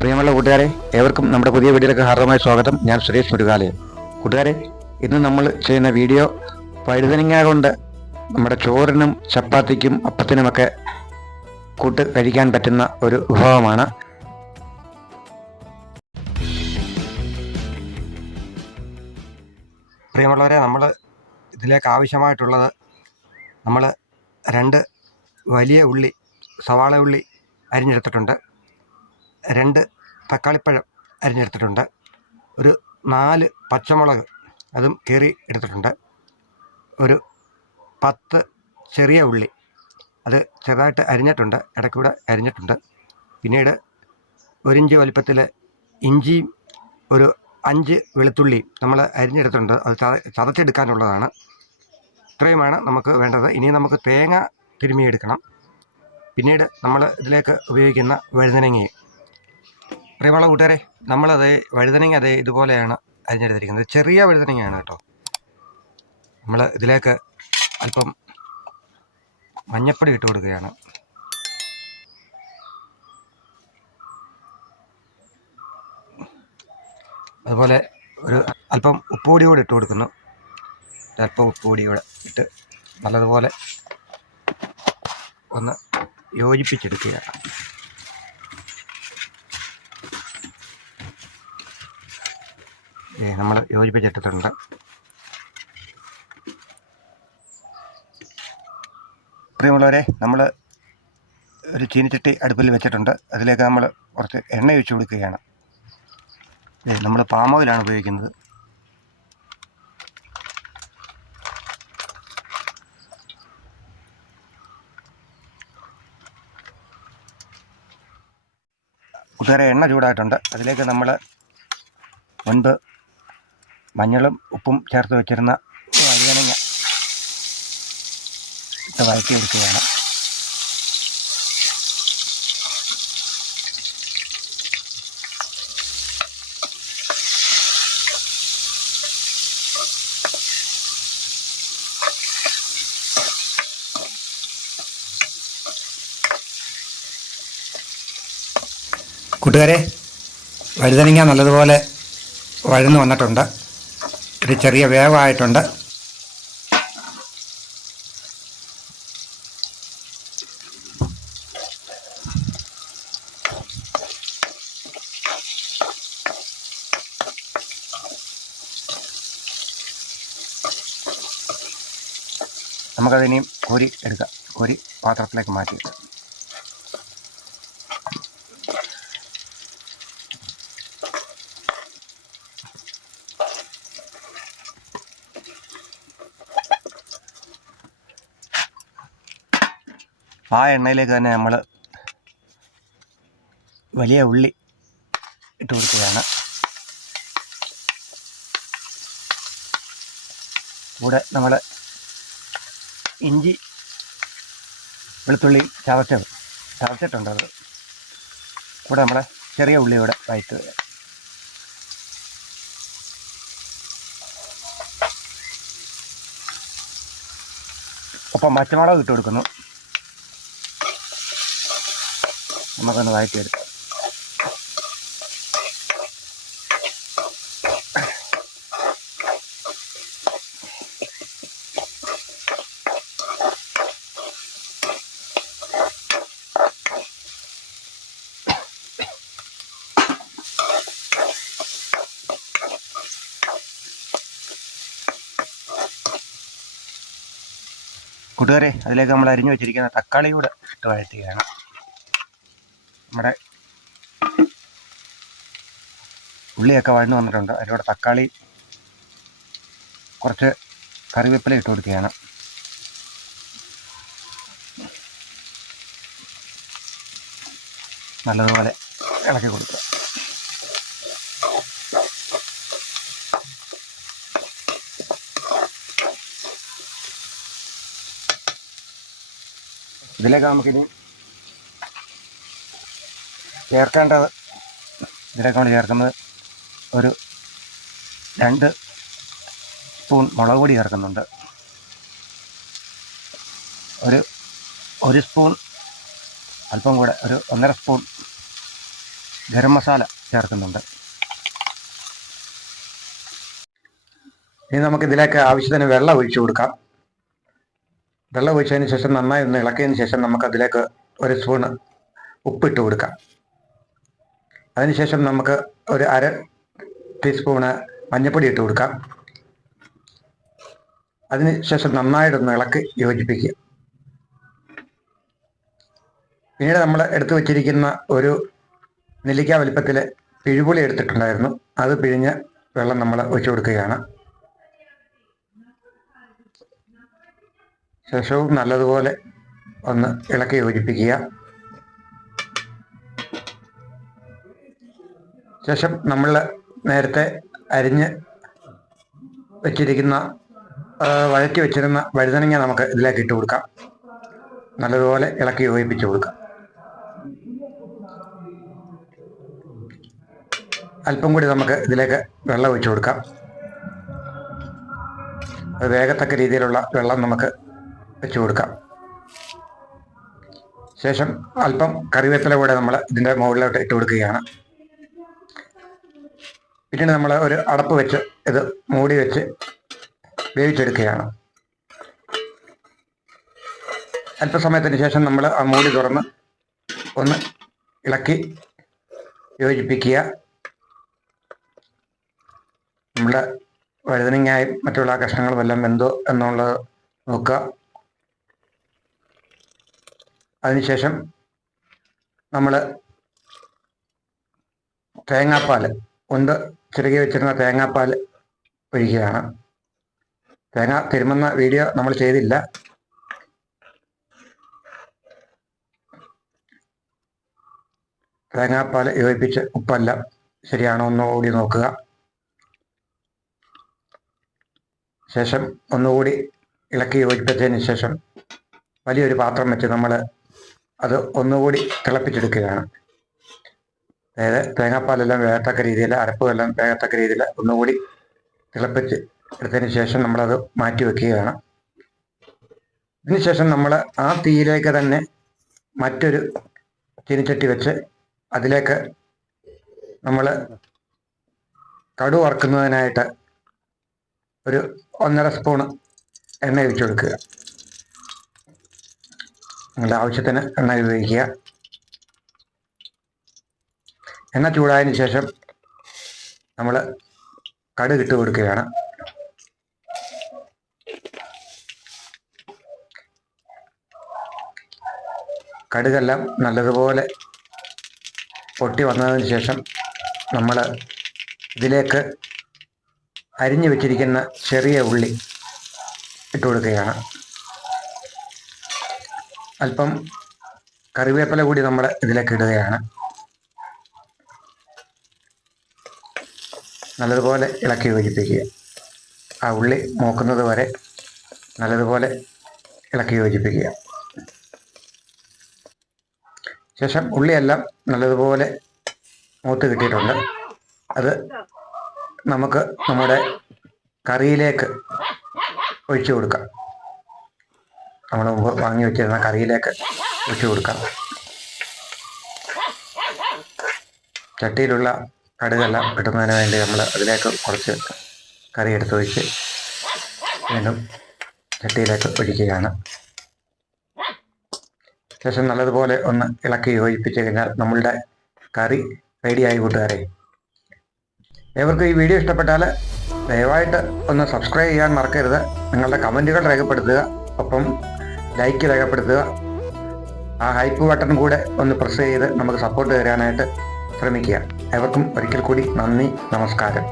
പ്രിയമുള്ള കൂട്ടുകാരെ, ഏവർക്കും നമ്മുടെ പുതിയ വീഡിയോയിലേക്ക് ഹാർദമായ സ്വാഗതം. ഞാൻ സുരേഷ് മുരുകാലയം. കൂട്ടുകാരെ, ഇന്ന് നമ്മൾ ചെയ്യുന്ന വീഡിയോ വഴുതനങ്ങ കൊണ്ട് നമ്മുടെ ചോറിനും ചപ്പാത്തിക്കും അപ്പത്തിനുമൊക്കെ കൂട്ട് കഴിക്കാൻ പറ്റുന്ന ഒരു വിഭവമാണ്. പ്രിയമുള്ളവരെ, നമ്മൾ ഇതിലേക്ക് ആവശ്യമായിട്ടുള്ളത് നമ്മൾ 2 വലിയ ഉള്ളി, സവാള ഉള്ളി അരിഞ്ഞെടുത്തിട്ടുണ്ട്, 2 തക്കാളിപ്പഴം അരിഞ്ഞെടുത്തിട്ടുണ്ട്, ഒരു 4 പച്ചമുളക് അതും കീറി എടുത്തിട്ടുണ്ട്, ഒരു 10 ചെറിയ ഉള്ളി അത് ചെറുതായിട്ട് അരിഞ്ഞിട്ടുണ്ട്, ഇടയ്ക്കൂടെ അരിഞ്ഞിട്ടുണ്ട്, പിന്നീട് 1 ഇഞ്ച് വലിപ്പത്തിൽ ഇഞ്ചിയും ഒരു 5 വെളുത്തുള്ളി നമ്മൾ അരിഞ്ഞെടുത്തിട്ടുണ്ട്. അത് ചതച്ചെടുക്കാനുള്ളതാണ്. ഇത്രയുമാണ് നമുക്ക് വേണ്ടത്. ഇനി നമുക്ക് തേങ്ങ തിരുമ്മിയെടുക്കണം. പിന്നീട് നമ്മൾ ഇതിലേക്ക് ഉപയോഗിക്കുന്ന വഴുതനങ്ങയും. പ്രിയമുള്ള കൂട്ടുകാരെ, നമ്മളത് വഴുതനങ്ങ ഇതുപോലെയാണ് അരിഞ്ഞെടുത്തിരിക്കുന്നത്. ചെറിയ വഴുതനങ്ങയാണ് കേട്ടോ. നമ്മൾ ഇതിലേക്ക് അല്പം മഞ്ഞപ്പൊടി ഇട്ട് കൊടുക്കുകയാണ്. അതുപോലെ ഒരു അല്പം ഉപ്പുപൊടി കൂടി ഇട്ട് കൊടുക്കുന്നു. അല്പം ഉപ്പുപൊടി കൂടെ ഇട്ട് നല്ലതുപോലെ ഒന്ന് യോജിപ്പിച്ചെടുക്കുകയാണ്. നമ്മൾ യോജിപ്പിച്ചെടുത്തിട്ടുണ്ട്. പ്രിയമുള്ളവരെ, നമ്മൾ ഒരു ചീനിച്ചട്ടി അടുപ്പിൽ വെച്ചിട്ടുണ്ട്. അതിലേക്ക് നമ്മൾ കുറച്ച് എണ്ണ ഒഴിച്ച് കൊടുക്കുകയാണ്. നമ്മൾ പാം ഓയിലാണ് ഉപയോഗിക്കുന്നത്. കൂട്ടുകാരെ, എണ്ണ ചൂടായിട്ടുണ്ട്. അതിലേക്ക് നമ്മൾ മുൻപ് മഞ്ഞളും ഉപ്പും ചേർത്ത് വെച്ചിരുന്ന വഴുതനങ്ങ ഇട്ട് വഴറ്റിയെടുക്കുകയാണ്. കൂട്ടുകാരെ, വഴുതനങ്ങ നല്ലതുപോലെ വഴന്നു വന്നിട്ടുണ്ട്. ഒരു ചെറിയ വേവായിട്ടുണ്ട്. നമുക്കതിനെയും കോരി എടുക്കാം. കോരി പാത്രത്തിലേക്ക് മാറ്റി. ആ എണ്ണയിലേക്ക് തന്നെ നമ്മൾ വലിയ ഉള്ളി ഇട്ട് കൊടുക്കുകയാണ്. കൂടെ നമ്മൾ ഇഞ്ചി വെളുത്തുള്ളി ചതച്ചിട്ടുണ്ട്. അത് കൂടെ നമ്മൾ ചെറിയ ഉള്ളിയോടെ വഴറ്റുക. ഒപ്പം പച്ചമുളക് ഇട്ട് കൊടുക്കുന്നു. നമുക്കൊന്ന് വഴറ്റിയെടുക്കാം. കൂട്ടുകാരെ, അതിലേക്ക് നമ്മൾ അരിഞ്ഞു വെച്ചിരിക്കുന്ന തക്കാളി കൂടെ ഇട്ട് വഴറ്റുകയാണ്. നമ്മുടെ ഉള്ളിയൊക്കെ വഴന്നു വന്നിട്ടുണ്ട്. അതിലൂടെ തക്കാളി, കുറച്ച് കറിവേപ്പില ഇട്ട് കൊടുക്കുകയാണ്. നല്ലതുപോലെ ഇളക്കി കൊടുക്കുക. ഇതിലേക്ക് നമുക്കിനി ചേർക്കേണ്ടത്, ഇതിലേക്ക് നമ്മൾ ചേർക്കുന്നത് ഒരു 2 സ്പൂൺ മുളക് പൊടി ചേർക്കുന്നുണ്ട്. ഒരു സ്പൂൺ, അല്പം കൂടെ ഒരു 1.5 സ്പൂൺ ഗരം മസാല ചേർക്കുന്നുണ്ട്. ഇനി നമുക്ക് ഇതിലേക്ക് ആവശ്യത്തിന് വെള്ളം ഒഴിച്ചു കൊടുക്കാം. വെള്ളം ഒഴിച്ചതിന് ശേഷം നന്നായി ഒന്ന് ഇളക്കിയതിന് ശേഷം നമുക്ക് അതിലേക്ക് 1 സ്പൂണ് ഉപ്പിട്ട് കൊടുക്കാം. അതിനുശേഷം നമുക്ക് ഒരു 1/2 ടീസ്പൂണ് മഞ്ഞൾപ്പൊടി ഇട്ട് കൊടുക്കാം. അതിനുശേഷം നന്നായിട്ടൊന്ന് ഇളക്കി യോജിപ്പിക്കുക. പിന്നീട് നമ്മൾ എടുത്തു വച്ചിരിക്കുന്ന ഒരു നെല്ലിക്ക വലിപ്പത്തിൽ പിഴുപുളി എടുത്തിട്ടുണ്ടായിരുന്നു. അത് പിഴിഞ്ഞ് വെള്ളം നമ്മൾ ഒഴിച്ചു കൊടുക്കുകയാണ്. ശേഷവും നല്ലതുപോലെ ഒന്ന് ഇളക്കി യോജിപ്പിക്കുക. ശേഷം നമ്മൾ നേരത്തെ അരിഞ്ഞ് വെച്ചിരിക്കുന്ന വഴറ്റി വെച്ചിരുന്ന വഴുതനങ്ങ നമുക്ക് ഇതിലേക്ക് ഇട്ട് കൊടുക്കാം. നല്ലതുപോലെ ഇളക്കി യോജിപ്പിച്ച് കൊടുക്കാം. അല്പം കൂടി നമുക്ക് ഇതിലേക്ക് വെള്ളം ഒഴിച്ചു കൊടുക്കാം. അത് വേഗത്തക്ക രീതിയിലുള്ള വെള്ളം നമുക്ക് വെച്ച് കൊടുക്കാം. ശേഷം അല്പം കറിവേപ്പില കൂടെ നമ്മൾ ഇതിൻ്റെ മുകളിലോട്ട് ഇട്ട് കൊടുക്കുകയാണ്. പിന്നീട് നമ്മൾ ഒരു അടപ്പ് വെച്ച് ഇത് മൂടി വെച്ച് വേവിച്ചെടുക്കുകയാണ്. അല്പസമയത്തിന് ശേഷം നമ്മൾ ആ മൂടി തുറന്ന് ഒന്ന് ഇളക്കി യോജിപ്പിക്കുക. നമ്മുടെ വഴുതനങ്ങായും മറ്റുള്ള കഷ്ണങ്ങളും എല്ലാം വെന്തോ എന്നുള്ളത് നോക്കുക. അതിനുശേഷം നമ്മൾ തേങ്ങാപ്പാൽ ചിരകി വെച്ചിരുന്ന തേങ്ങാപ്പാൽ ഒഴിക്കുകയാണ്. തേങ്ങ തിരുമുന്ന വീഡിയോ നമ്മൾ ചെയ്തില്ല. തേങ്ങാപ്പാൽ യോജിപ്പിച്ച് ഉപ്പെല്ലാം ശരിയാണോ ഒന്നുകൂടി നോക്കുക. ശേഷം ഒന്നുകൂടി ഇളക്കി യോജിപ്പിച്ചതിന് ശേഷം വലിയൊരു പാത്രം വെച്ച് നമ്മൾ അത് ഒന്നുകൂടി തിളപ്പിച്ചെടുക്കുകയാണ്. അതായത് തേങ്ങാപ്പാലെല്ലാം വേഗത്തക്ക രീതിയിൽ അരപ്പുമെല്ലാം വേഗത്തക്ക രീതിയിൽ ഒന്നുകൂടി തിളപ്പിച്ച് എടുത്തതിന് ശേഷം നമ്മളത് മാറ്റി വയ്ക്കുകയാണ്. ഇതിനുശേഷം നമ്മൾ ആ തീയിലേക്ക് തന്നെ മറ്റൊരു ചീനിച്ചട്ടി വെച്ച് അതിലേക്ക് നമ്മൾ കടുക് വറുക്കുന്നതിനായിട്ട് ഒരു 1.5 സ്പൂണ് എണ്ണ ഒഴിച്ചു കൊടുക്കുക. നിങ്ങളുടെ ആവശ്യത്തിന് എണ്ണ ഉപയോഗിക്കുക. എണ്ണ ചൂടായതിനു ശേഷം നമ്മൾ കടുക് ഇട്ട് കൊടുക്കുകയാണ്. കടുകെല്ലാം നല്ലതുപോലെ പൊട്ടി വന്നതിന് ശേഷം നമ്മൾ ഇതിലേക്ക് അരിഞ്ഞു വെച്ചിരിക്കുന്ന ചെറിയ ഉള്ളി ഇട്ട് കൊടുക്കുകയാണ്. അല്പം കറിവേപ്പില കൂടി നമ്മൾ ഇതിലേക്ക് ഇടുകയാണ്. നല്ലതുപോലെ ഇളക്കി യോജിപ്പിക്കുക. ആ ഉള്ളി മൂക്കുന്നത് വരെ നല്ലതുപോലെ ഇളക്കി യോജിപ്പിക്കുക. ശേഷം ഉള്ളിയെല്ലാം നല്ലതുപോലെ മൂത്ത് കിട്ടിയിട്ടുണ്ട്. അത് നമുക്ക് നമ്മുടെ കറിയിലേക്ക് ഒഴിച്ചു കൊടുക്കാം. നമ്മൾ മുമ്പ് വാങ്ങി വെച്ചിരുന്ന കറിയിലേക്ക് ഒഴിച്ചു കൊടുക്കാം. ചട്ടിയിലുള്ള കടുകെല്ലാം കിട്ടുന്നതിന് വേണ്ടി നമ്മൾ അതിലേക്ക് കുറച്ച് കറി എടുത്തൊഴിച്ച് വീണ്ടും ചട്ടിയിലേക്ക് ഒഴിക്കുകയാണ്. ശേഷം നല്ലതുപോലെ ഒന്ന് ഇളക്കി യോജിപ്പിച്ച് കഴിഞ്ഞാൽ നമ്മളുടെ കറി റെഡിയായി കൂട്ടുകാരെ. ഏവർക്കും ഈ വീഡിയോ ഇഷ്ടപ്പെട്ടാൽ ദയവായിട്ട് ഒന്ന് സബ്സ്ക്രൈബ് ചെയ്യാൻ മറക്കരുത്. നിങ്ങളുടെ കമൻറ്റുകൾ രേഖപ്പെടുത്തുക, ഒപ്പം ലൈക്ക് രേഖപ്പെടുത്തുക. ആ ഹൈപ്പ് ബട്ടൺ കൂടെ ഒന്ന് പ്രസ് ചെയ്ത് നമുക്ക് സപ്പോർട്ട് തരാനായിട്ട് ശ്രമിക്കുക. ഏവർക്കും ഒരിക്കൽ കൂടി നന്ദി, നമസ്കാരം.